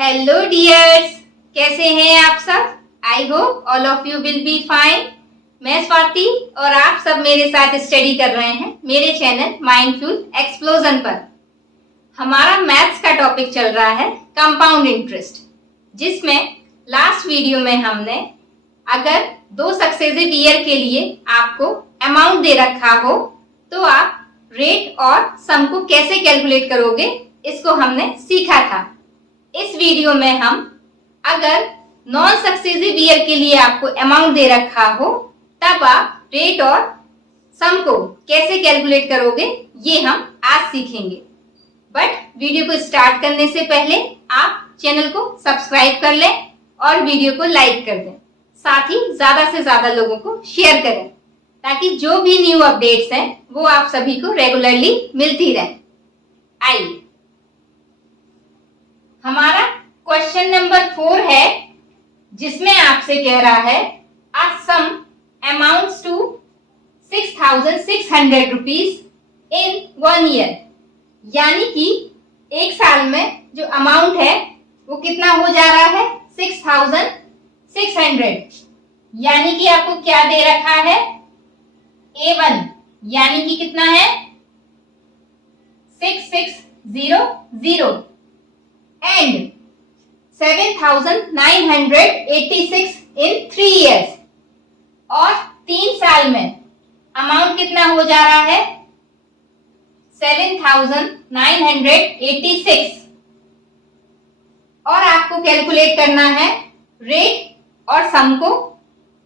Hello dears, कैसे हैं आप सब? I hope all of you will be fine. मैं स्वाति और आप सब मेरे साथ स्टडी कर रहे हैं मेरे चैनल माइंडफुल एक्सप्लोजन पर। हमारा मैथ्स का टॉपिक चल रहा है कंपाउंड इंटरेस्ट, जिसमें लास्ट वीडियो में हमने अगर दो सक्सेसिव ईयर के लिए आपको अमाउंट दे रखा हो तो आप रेट और सम को कैसे कैलकुलेट करोगे, इसको हमने सीखा था। इस वीडियो में हम अगर नॉन सक्सेसिव ईयर के लिए आपको अमाउंट दे रखा हो तब आप रेट और सम को कैसे कैलकुलेट करोगे, ये हम आज सीखेंगे। बट वीडियो को स्टार्ट करने से पहले आप चैनल को सब्सक्राइब कर लें और वीडियो को लाइक कर दें, साथ ही ज्यादा से ज्यादा लोगों को शेयर करें ताकि जो भी न्यू अपडेट्स हैं वो आप सभी को रेगुलरली मिलती रहे। आइए, हमारा क्वेश्चन नंबर 4 है, जिसमें आपसे कह रहा है a sum amounts to 6,600 rupees in 1 year. यानी कि एक साल में जो अमाउंट है वो कितना हो जा रहा है, 6,600। यानी कि आपको क्या दे रखा है, A1 यानी कि कितना है 6600 एंड 7,986 इन 3 years। और 3 साल में अमाउंट कितना हो जा रहा है 7,986। और आपको कैलकुलेट करना है रेट और सम को,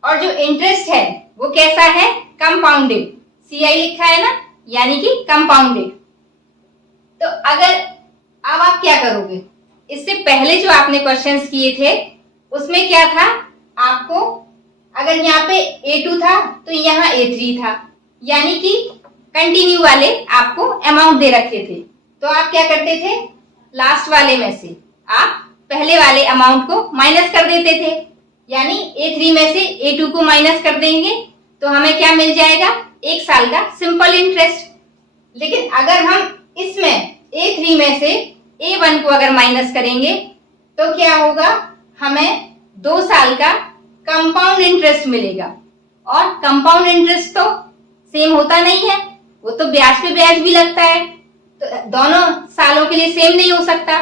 और जो इंटरेस्ट है वो कैसा है, कंपाउंडेड। CI लिखा है ना, यानी कि कंपाउंडेड। तो अगर अब आप क्या करोगे, इससे पहले जो आपने क्वेश्चंस किए थे उसमें क्या था, आपको अगर यहाँ पे A2 था तो यहाँ A3 था, यानी कि कंटिन्यू वाले आपको अमाउंट दे रखे थे। तो आप क्या करते थे, लास्ट वाले में से आप पहले वाले अमाउंट को माइनस कर देते थे। यानी A3 में से A2 को माइनस कर देंगे तो हमें क्या मिल जाएगा, 1 साल का सिंपल इंटरेस्ट। लेकिन अगर हम इसमें A3 में से A1 को अगर माइनस करेंगे तो क्या होगा, हमें 2 साल का कंपाउंड इंटरेस्ट मिलेगा। और कंपाउंड इंटरेस्ट तो सेम होता नहीं है, वो तो ब्याज पे ब्याज भी लगता है, तो दोनों सालों के लिए सेम नहीं हो सकता।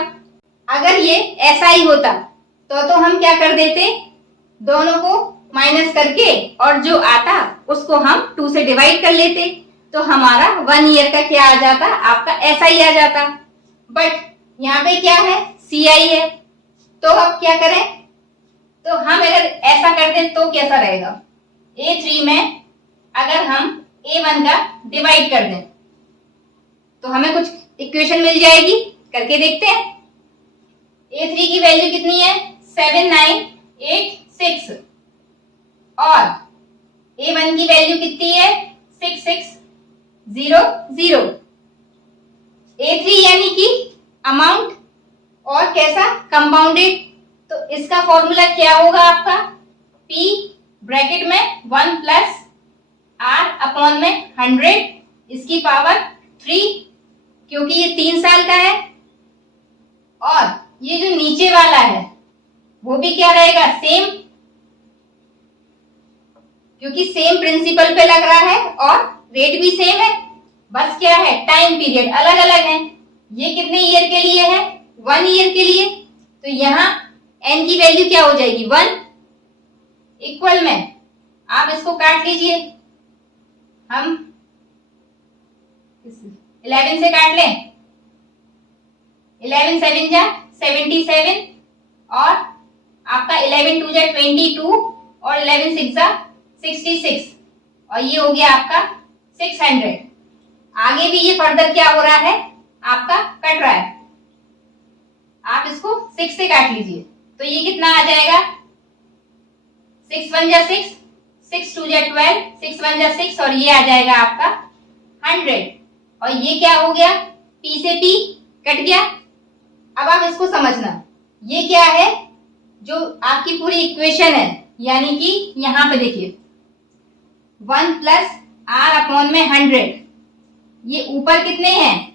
अगर ये ऐसा ही होता तो हम क्या कर देते, दोनों को माइनस करके और जो आता उसको हम 2 से डिवाइड कर लेते, तो हमारा 1 ईयर का क्या आ जाता, आपका ऐसा ही आ जाता। बट यहाँ पे क्या है, CI है। तो अब क्या करें, तो हम अगर ऐसा कर दें तो कैसा रहेगा, A3 में अगर हम A1 का डिवाइड कर दें तो हमें कुछ इक्वेशन मिल जाएगी, करके देखते हैं। A3 की वैल्यू कितनी है 7986 और A1 की वैल्यू कितनी है 6600। A3 यानी कि अमाउंट और कैसा, कंपाउंडेड। तो इसका फॉर्मूला क्या होगा आपका, P ब्रैकेट में 1 प्लस R अपॉन में 100 इसकी पावर 3, क्योंकि ये 3 साल का है। और ये जो नीचे वाला है वो भी क्या रहेगा, सेम, क्योंकि सेम प्रिंसिपल पे लग रहा है और रेट भी सेम है। बस क्या है, टाइम पीरियड अलग अलग है। ये कितने ईयर के लिए है, 1 ईयर के लिए। तो यहाँ n की वैल्यू क्या हो जाएगी 1, इक्वल में आप इसको काट लीजिए, हम 11 से काट लें, 11 7 जा 77 और आपका 11 2 जा 22 और 11 6 जा 66 और ये हो गया आपका 600। आगे भी ये फर्दर क्या हो रहा है, आपका कट रहा है, आप इसको 6 से काट लीजिए तो ये कितना आ जाएगा, 6 1 जा 6, 6 2 जा 12, 6 1 जा 6 और ये आ जाएगा आपका 100। और ये क्या हो गया, P से P कट गया। अब आप इसको समझना, ये क्या है, जो आपकी पूरी इक्वेशन है, यानी कि यहाँ पे देखिए 1 प्लस R अपॉन में 100, ये ऊपर कितने हैं,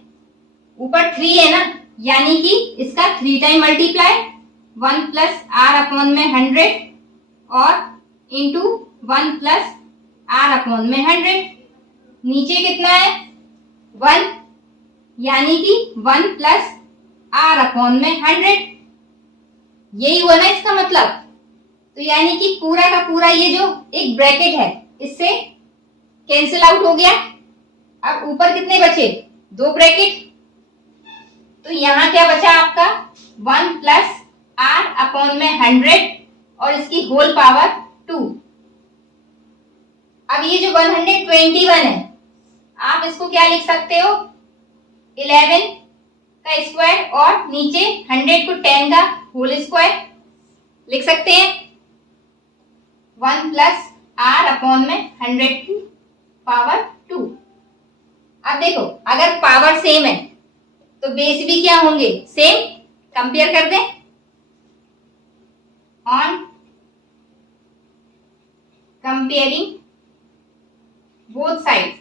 ऊपर 3 है ना, यानी कि इसका 3 time multiply 1 plus R upon में 100 और इंटू 1 प्लस आर अपॉन में 100। नीचे कितना है 1, यानी कि 1 प्लस आर अपॉन में 100। यही हुआ ना इसका मतलब। तो यानी कि पूरा का पूरा ये जो एक ब्रैकेट है इससे कैंसिल आउट हो गया। अब ऊपर कितने बचे, 2 ब्रैकेट। तो यहां क्या बचा आपका 1 प्लस आर अपॉन में 100 और इसकी होल पावर 2। अब ये जो 121 है आप इसको क्या लिख सकते हो, 11 का स्क्वायर और नीचे 100 को 10 का होल स्क्वायर लिख सकते हैं। 1 प्लस आर अपॉन में 100 की पावर 2। अब देखो अगर पावर सेम है तो बेस भी क्या होंगे, सेम। कंपेयर कर दें। ऑन कंपेयरिंग बोथ साइड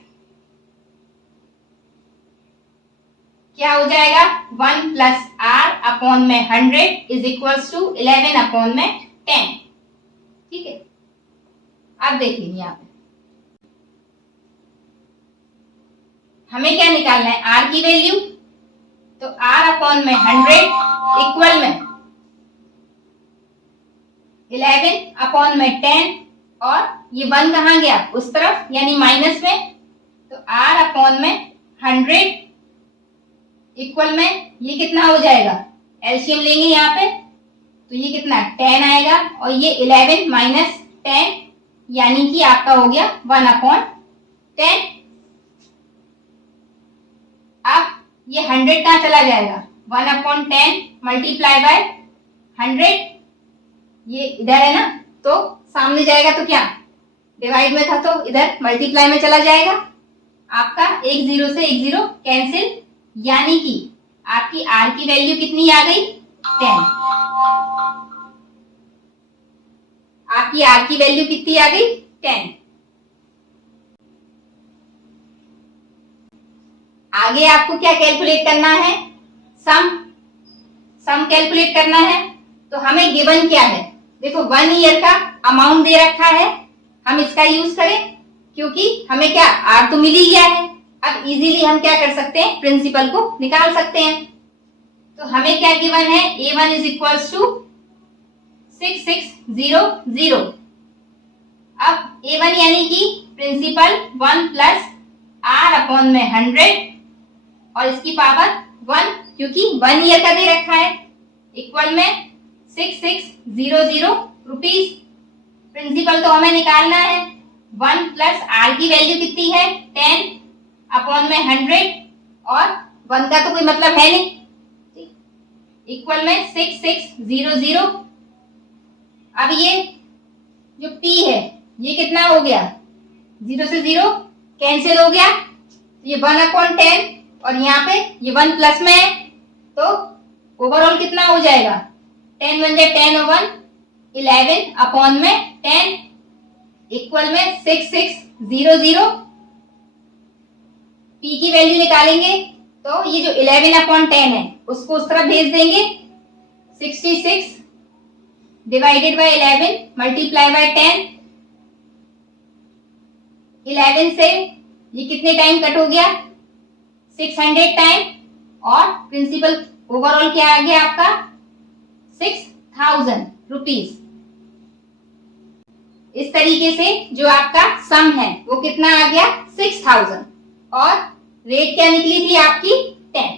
क्या हो जाएगा, 1 प्लस आर अपॉन में 100 इज इक्वल्स टू 11 अपॉन में 10। ठीक है, अब देखिए यहां पे हमें क्या निकालना है, आर की वैल्यू। तो आर अपॉन में 100 इक्वल में 11 अपॉन में 10 और ये 1 कहां गया, उस तरफ यानी माइनस में। तो आर अपॉन में 100 इक्वल में ये कितना हो जाएगा, एलसीएम लेंगे यहाँ पे तो ये कितना 10 आएगा और ये 11 माइनस 10 यानी कि आपका हो गया 1 अपॉन 10। अब ये 100 कहां चला जाएगा, 1 अपॉन 10 मल्टीप्लाई बाय 100, ये इधर है ना तो सामने जाएगा तो क्या डिवाइड में था तो इधर मल्टीप्लाई में चला जाएगा। आपका एक जीरो से एक जीरो कैंसिल, यानी कि आपकी आर की वैल्यू कितनी आ गई, 10। आपकी आर की वैल्यू कितनी आ गई, 10। आगे आपको क्या कैलकुलेट करना है, सम कैलकुलेट करना है। तो हमें गिवन क्या है, देखो 1 ईयर का अमाउंट दे रखा है, हम इसका यूज करें क्योंकि हमें क्या आर तो मिल ही गया है। अब इजीली हम क्या कर सकते हैं, प्रिंसिपल को निकाल सकते हैं। तो हमें क्या गिवन है, A1 इज इक्वल्स टू 6600। अब A1 यानी कि प्रिंसिपल 1 प्लस आर अपॉन में 100 और इसकी पावर 1 क्योंकि 1 ईयर का दे रखा है, इक्वल में 6600 रुपीज। प्रिंसिपल तो हमें निकालना है। 1 प्लस आर की वैल्यू कितनी है, 10 अपॉन में 100 और 1 का तो कोई मतलब है नहीं, इक्वल में 6600। अब ये जो p है ये कितना हो गया, 0 से 0 कैंसिल हो गया, ये 1 अपॉन 10 और यहाँ पे ये 1 प्लस में है तो ओवरऑल कितना हो जाएगा, 10 1 10 और 1 11 अपॉन में 10 इक्वल में 6600। p की वैल्यू निकालेंगे तो ये जो 11 अपॉन 10 है उसको उस तरफ भेज देंगे, 66 डिवाइडेड बाय 11 मल्टीप्लाई बाय 10। 11 से ये कितने टाइम कट हो गया, 600 टाइम और प्रिंसिपल ओवरऑल क्या आ गया आपका 6000 रुपीज। इस तरीके से जो आपका सम है वो कितना आ गया 6000 और रेट क्या निकली थी आपकी 10।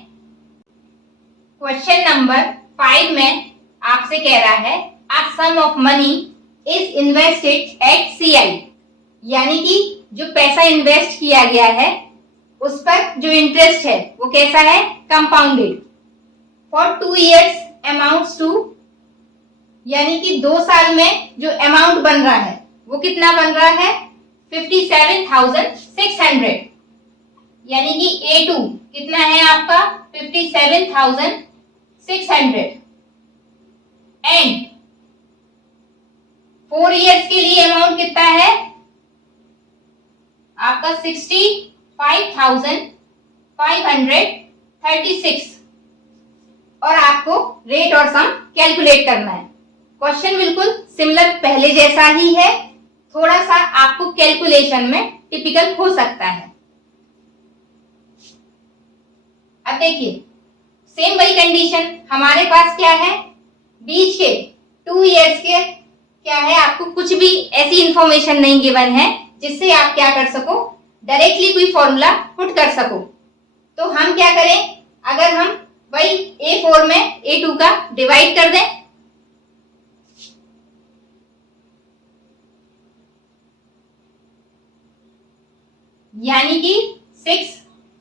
क्वेश्चन नंबर 5 में आपसे कह रहा है a sum of money is invested at CI, यानी कि जो पैसा इन्वेस्ट किया गया है उस पर जो इंटरेस्ट है वो कैसा है, compounded for 2 years amounts to, यानी कि 2 साल में जो अमाउंट बन रहा है वो कितना बन रहा है 57,600, यानी कि A2 कितना है आपका 57,600 एंड 4 years के लिए अमाउंट कितना है आपका 65,536। और आपको रेट और सम कैलकुलेट करना है। क्वेश्चन बिल्कुल सिमिलर पहले जैसा ही है, थोड़ा सा आपको कैलकुलेशन में टिपिकल हो सकता है। अब देखिए, सेम वही कंडीशन हमारे पास क्या है, बीच के 2 ईयर्स के क्या है, आपको कुछ भी ऐसी इंफॉर्मेशन नहीं गिवन है जिससे आप क्या कर सको, डायरेक्टली कोई फॉर्मूला पुट कर सको। तो हम क्या करें, अगर हम वही A4 में A2 का डिवाइड कर दें, यानी कि 6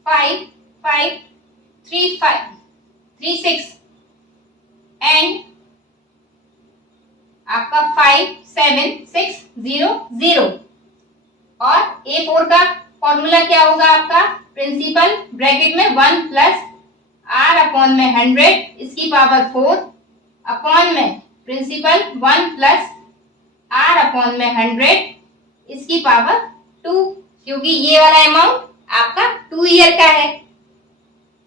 5 5 3 5 3 6 एंड आपका 5 7 6 0 0। और A4 का फॉर्मूला क्या होगा आपका, प्रिंसिपल ब्रैकेट में 1 प्लस R अपॉन में 100 इसकी पावर 4 अपॉन में प्रिंसिपल 1 प्लस R अपॉन में 100 इसकी पावर 2, क्योंकि ये वाला अमाउंट आपका 2 ईयर का है।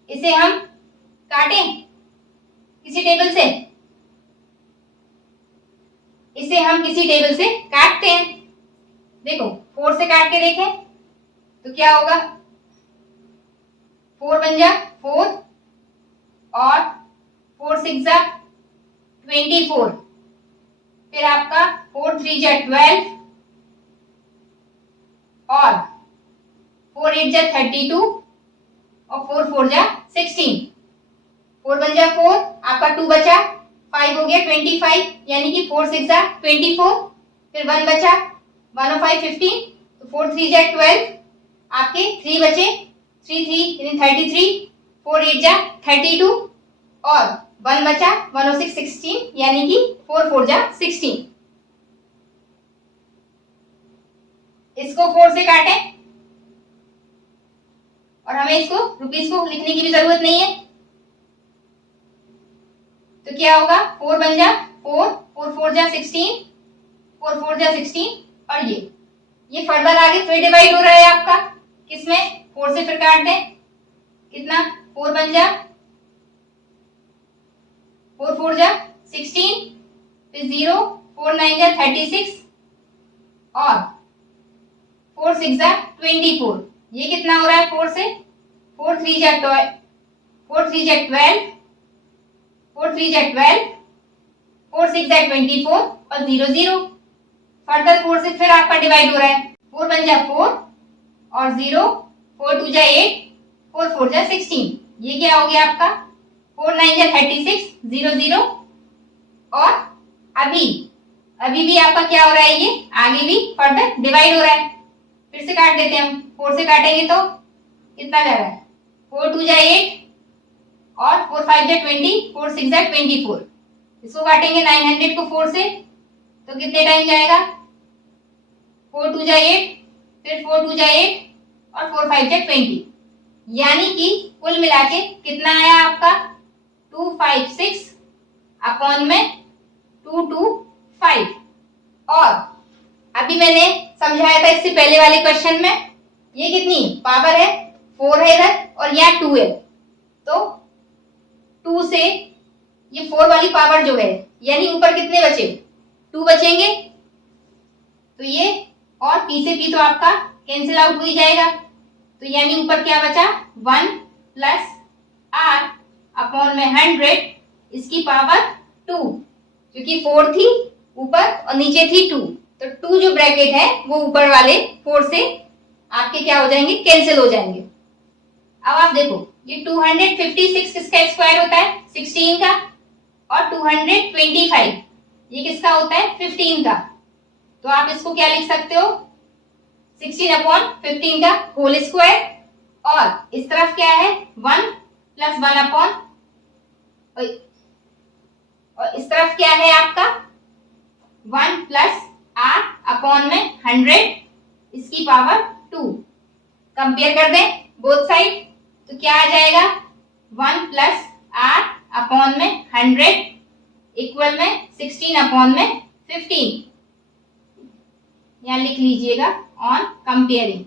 इसे हम काटें किसी टेबल से, इसे हम किसी टेबल से काटते हैं। देखो 4 से काट के देखें तो क्या होगा, 4 बन जा 4 और 4 6 जा 24, फिर आपका 4 3 जा 12 और 4 8 जा 32 और 4 4 जा 16। 4 बन जा 4, आपका 2 बचा, 5 हो गया 25, यानी कि 4 6 जा 24, फिर 1 बचा 1 और 5 15, तो 4 3 जा 12, आपके 3 बचे 3 3 यानी 33, 4 8 जा 32 और 1 बचा 1 और 6 16, यानी कि 4 4 जा 16। इसको 4 से काटें और हमें इसको रुपीस को लिखने की भी जरूरत नहीं है, तो क्या होगा, 4 बन जा 4 4 4 जा 16 4 4 जा 16 और ये फर्दर आगे फिर डिवाइड हो रहा है आपका किसमें, 4 से फिर काट दें, कितना 4 बन जा 4 4 जा 16, फिर 0 4 9 जा 36 और 4 6 जा 24। ये कितना हो रहा है 4 से, 4 3 जा 12 4 3 जा 12 4 3 जा 12 4 6 जा 24 और 0 0। फर्दर 4 से फिर आपका डिवाइड हो रहा है, 4 बन जा 4 और 0 4 2 जा 8 4 4 जा 16। ये क्या हो गया आपका 4 9 जा 36 0 0। और अभी भी आपका क्या हो रहा है, ये आगे भी फर्दर डिवाइड हो रहा है। फिर से काट देते हैं हम, 4 से काटेंगे तो कितना जा रहा है, 4 2 जा 8 और 4 5 जा 20 4 6 जा 24। इसको काटेंगे 900 को 4 से तो कितने टाइम जाएगा, 4 2 जा 8 फिर 4 2 जा 8 और 4 5 जा 20, यानी कि कुल मिला के कितना आया आपका 256 अपॉन में 225। और अभी मैंने समझाया था इससे पहले वाले क्वेश्चन में, ये कितनी पावर है 4 है इधर और यहाँ 2 है, तो 2 से ये 4 वाली पावर जो है, यानी ऊपर कितने बचे 2 बचेंगे, तो ये और p से p तो आपका कैंसिल आउट हो ही जाएगा, तो यानी ऊपर क्या बचा 1 प्लस r अपॉन में 100 इसकी पावर 2, क्योंकि 4 थी ऊपर और नीचे थी 2, तो 2 जो ब्रैकेट है वो ऊपर वाले 4 से आपके क्या हो जाएंगे, कैंसिल हो जाएंगे। अब आप देखो ये 256 किसका स्क्वायर होता है 16 का, और 225 ये किसका होता है 15 का, तो आप इसको क्या लिख सकते हो 16 अपॉन 15 का होल स्क्वायर, और इस तरफ क्या है 1 प्लस 1 अपॉन, और इस तरफ क्या है आपका 1 प्लस r अपॉन में 100 इसकी पावर 2। कंपेयर कर दें बोथ साइड तो क्या आ जाएगा 1 प्लस r अपॉन में 100 इक्वल में 16 अपॉन में 15, यहां लिख लीजिएगा ऑन कंपेयरिंग।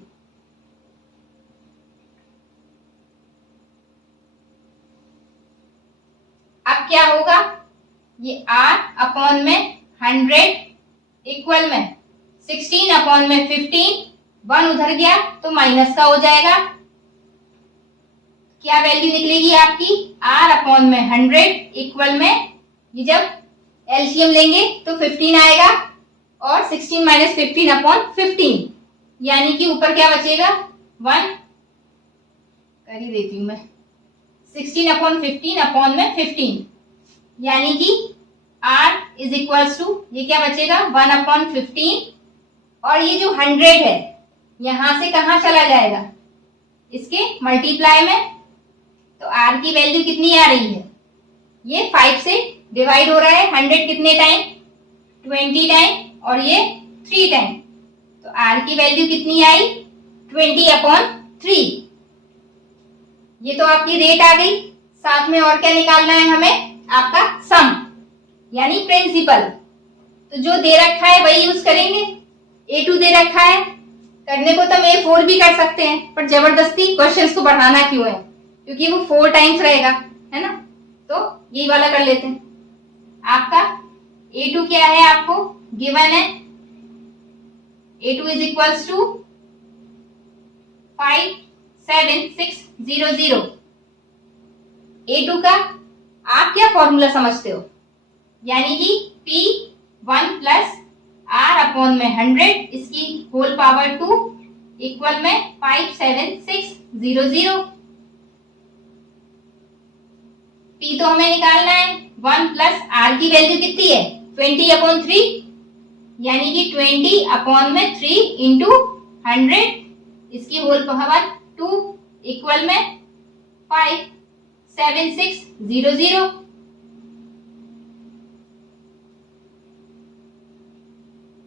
अब क्या होगा, ये r अपॉन में 100 इक्वल में 16 अपॉन में 15, 1 उधर गया तो माइनस का हो जाएगा। क्या वैल्यू निकलेगी आपकी, r अपॉन में 100 इक्वल में, ये जब एलसीएम लेंगे तो 15 आएगा और 16 माइनस 15 अपॉन 15, यानी कि ऊपर क्या बचेगा 1 कर ही देती हूं मैं, 16 अपॉन 15 अपॉन में 15, यानी कि r इज इक्वल्स टू, ये क्या बचेगा 1 अपॉन 15, और ये जो 100 है यहां से कहां चला जाएगा, इसके मल्टीप्लाई में, तो r की वैल्यू कितनी आ रही है, ये 5 से डिवाइड हो रहा है, 100 कितने टाइम 20 टाइम और ये 3 टाइम, तो r की वैल्यू कितनी आई 20 अपॉन 3। ये तो आपकी रेट आ गई, साथ में और क्या निकालना है हमें, आपका सम यानी प्रिंसिपल। तो जो दे रखा है वही यूज करेंगे, A2 दे रखा है, करने को तो हम A4 भी कर सकते हैं, पर जबरदस्ती क्वेश्चंस को बढ़ाना क्यों है, क्योंकि वो 4 टाइम्स रहेगा, है ना, तो यही वाला कर लेते हैं। आपका A2 क्या है, आपको गिवन है, A2 is equals to 57600। A2 का आप क्या फॉर्मूला समझते हो, यानी कि P1 प्लस R अपॉन में 100 इसकी होल पावर 2 इक्वल में 57600। P तो हमें निकालना है, 1 प्लस R की वैल्यू कितनी है 20 अपॉन 3, यानी कि 20 अपॉन में 3 इंटू 100 इसकी होल पावर 2 इक्वल में 57600।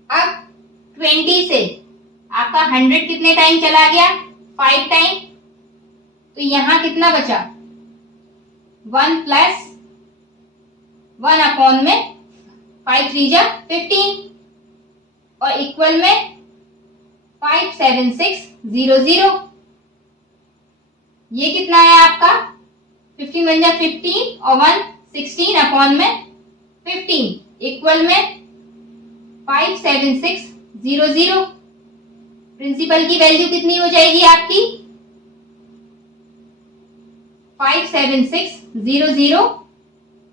अब 20 से आपका 100 कितने टाइम चला गया 5 टाइम, तो यहां कितना बचा 1 प्लस 1 अपॉन में 5 3 जा 15 और इक्वल में 57600। ये कितना है आपका 15 1 जा 15 और 1 16 अपॉन में 15 इक्वल में 57600। प्रिंसिपल की वैल्यू कितनी हो जाएगी आपकी 57600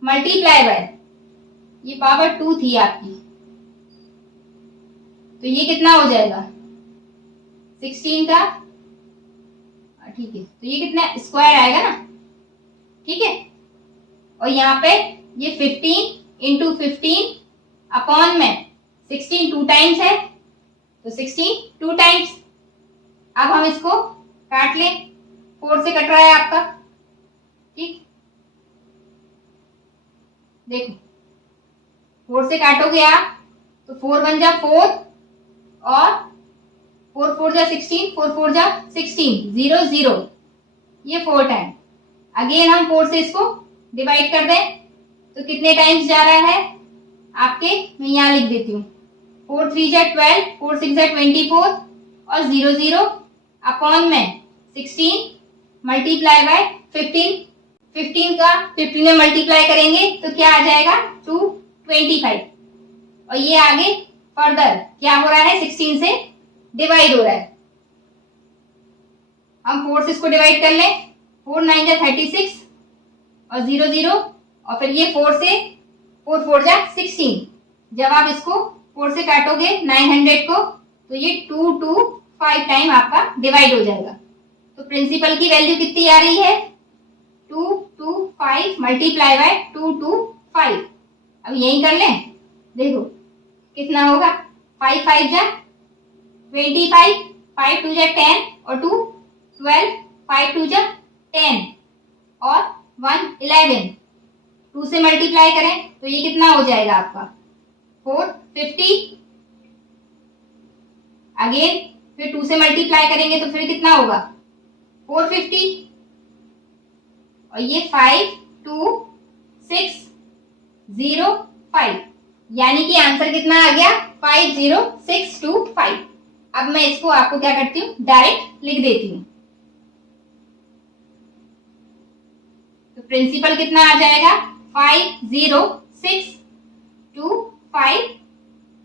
मल्टीप्लाई बाय, ये पावर 2 थी आपकी, तो ये कितना हो जाएगा 16 का, ठीक है, तो ये कितना स्क्वायर आएगा ना, ठीक है, और यहाँ पे ये 15 इंटू 15 अपॉन में 16 2 टाइम्स है, तो 16 2 टाइम्स। अब हम इसको काट लें, 4 से कट रहा है आपका, ठीक, देखो 4 से काटोगे आप तो 4 1 जा 4 और 4 4 जा 16, 4 4 जा 16 0 0, ये 4 टाइम। अगेन हम 4 से इसको डिवाइड कर दें तो कितने टाइम्स जा रहा है आपके, मैं यहाँ लिख देती हूँ, 4 3 जा 12, 4 6 जा 24 और 0 0 अपॉन में 16 मल्टीप्लाई बाय 15, 15 का 15 में मल्टीप्लाई करेंगे तो क्या आ जाएगा 225, और ये आगे फर्दर क्या हो रहा है 16 से डिवाइड हो रहा है। हम 4 से इसको डिवाइड कर लें, 4 9 जा 36 और 0 0 और फिर ये 4 से 4 4 जा 16, जब आप इसको 4 से काटोगे 900 को तो ये 225 टाइम आपका डिवाइड हो जाएगा। तो प्रिंसिपल की वैल्यू कितनी आ रही है 225 मल्टीप्लाई बाय 225। अब यही कर लें, देखो कितना होगा 5 5 जा 25, 5 2 जा 10 और 2 12, 5 2 जा 10 और 1 11, 2 से मल्टीप्लाई करें तो ये कितना हो जाएगा आपका 450, अगेन फिर 2 से मल्टीप्लाई करेंगे तो फिर कितना होगा 450 और ये 52605, यानी कि आंसर कितना आ गया 50625। अब मैं इसको आपको क्या करती हूँ डायरेक्ट लिख देती हूँ, तो प्रिंसिपल कितना आ जाएगा 50,625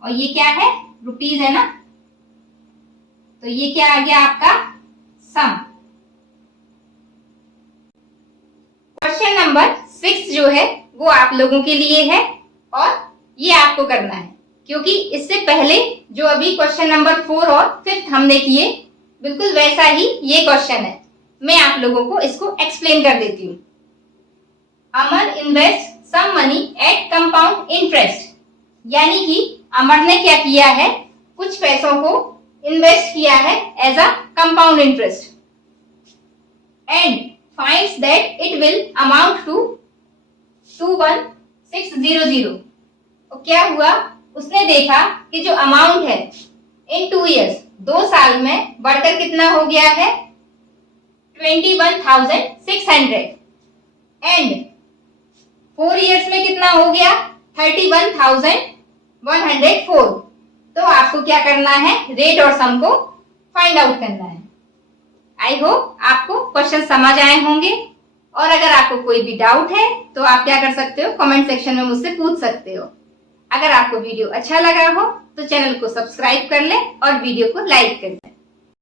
और ये क्या है, रुपीज है ना, तो ये क्या आ गया आपका सम। क्वेश्चन नंबर 6 जो है वो आप लोगों के लिए है और ये आपको करना है, क्योंकि इससे पहले जो अभी क्वेश्चन नंबर 4 और 5 हमने किए बिल्कुल वैसा ही ये क्वेश्चन है। मैं आप लोगों को इसको एक्सप्लेन कर देती हूँ। Amar invest some money at compound interest, यानी कि अमर ने क्या किया है, कुछ पैसों को इन्वेस्ट किया है as a compound interest and finds that it will amount to 21,600। तो क्या हुआ, उसने देखा कि जो अमाउंट है इन 2 years 2 साल में बढ़कर कितना हो गया है 21,600 एंड 4 years में कितना हो गया 31,104। तो आपको क्या करना है, रेट और सम को फाइंड आउट करना है। आई होप आपको क्वेश्चन समझ आए होंगे, और अगर आपको कोई भी डाउट है तो आप क्या कर सकते हो, कमेंट सेक्शन में मुझसे पूछ सकते हो। अगर आपको वीडियो अच्छा लगा हो तो चैनल को सब्सक्राइब कर लें और वीडियो को लाइक कर लें।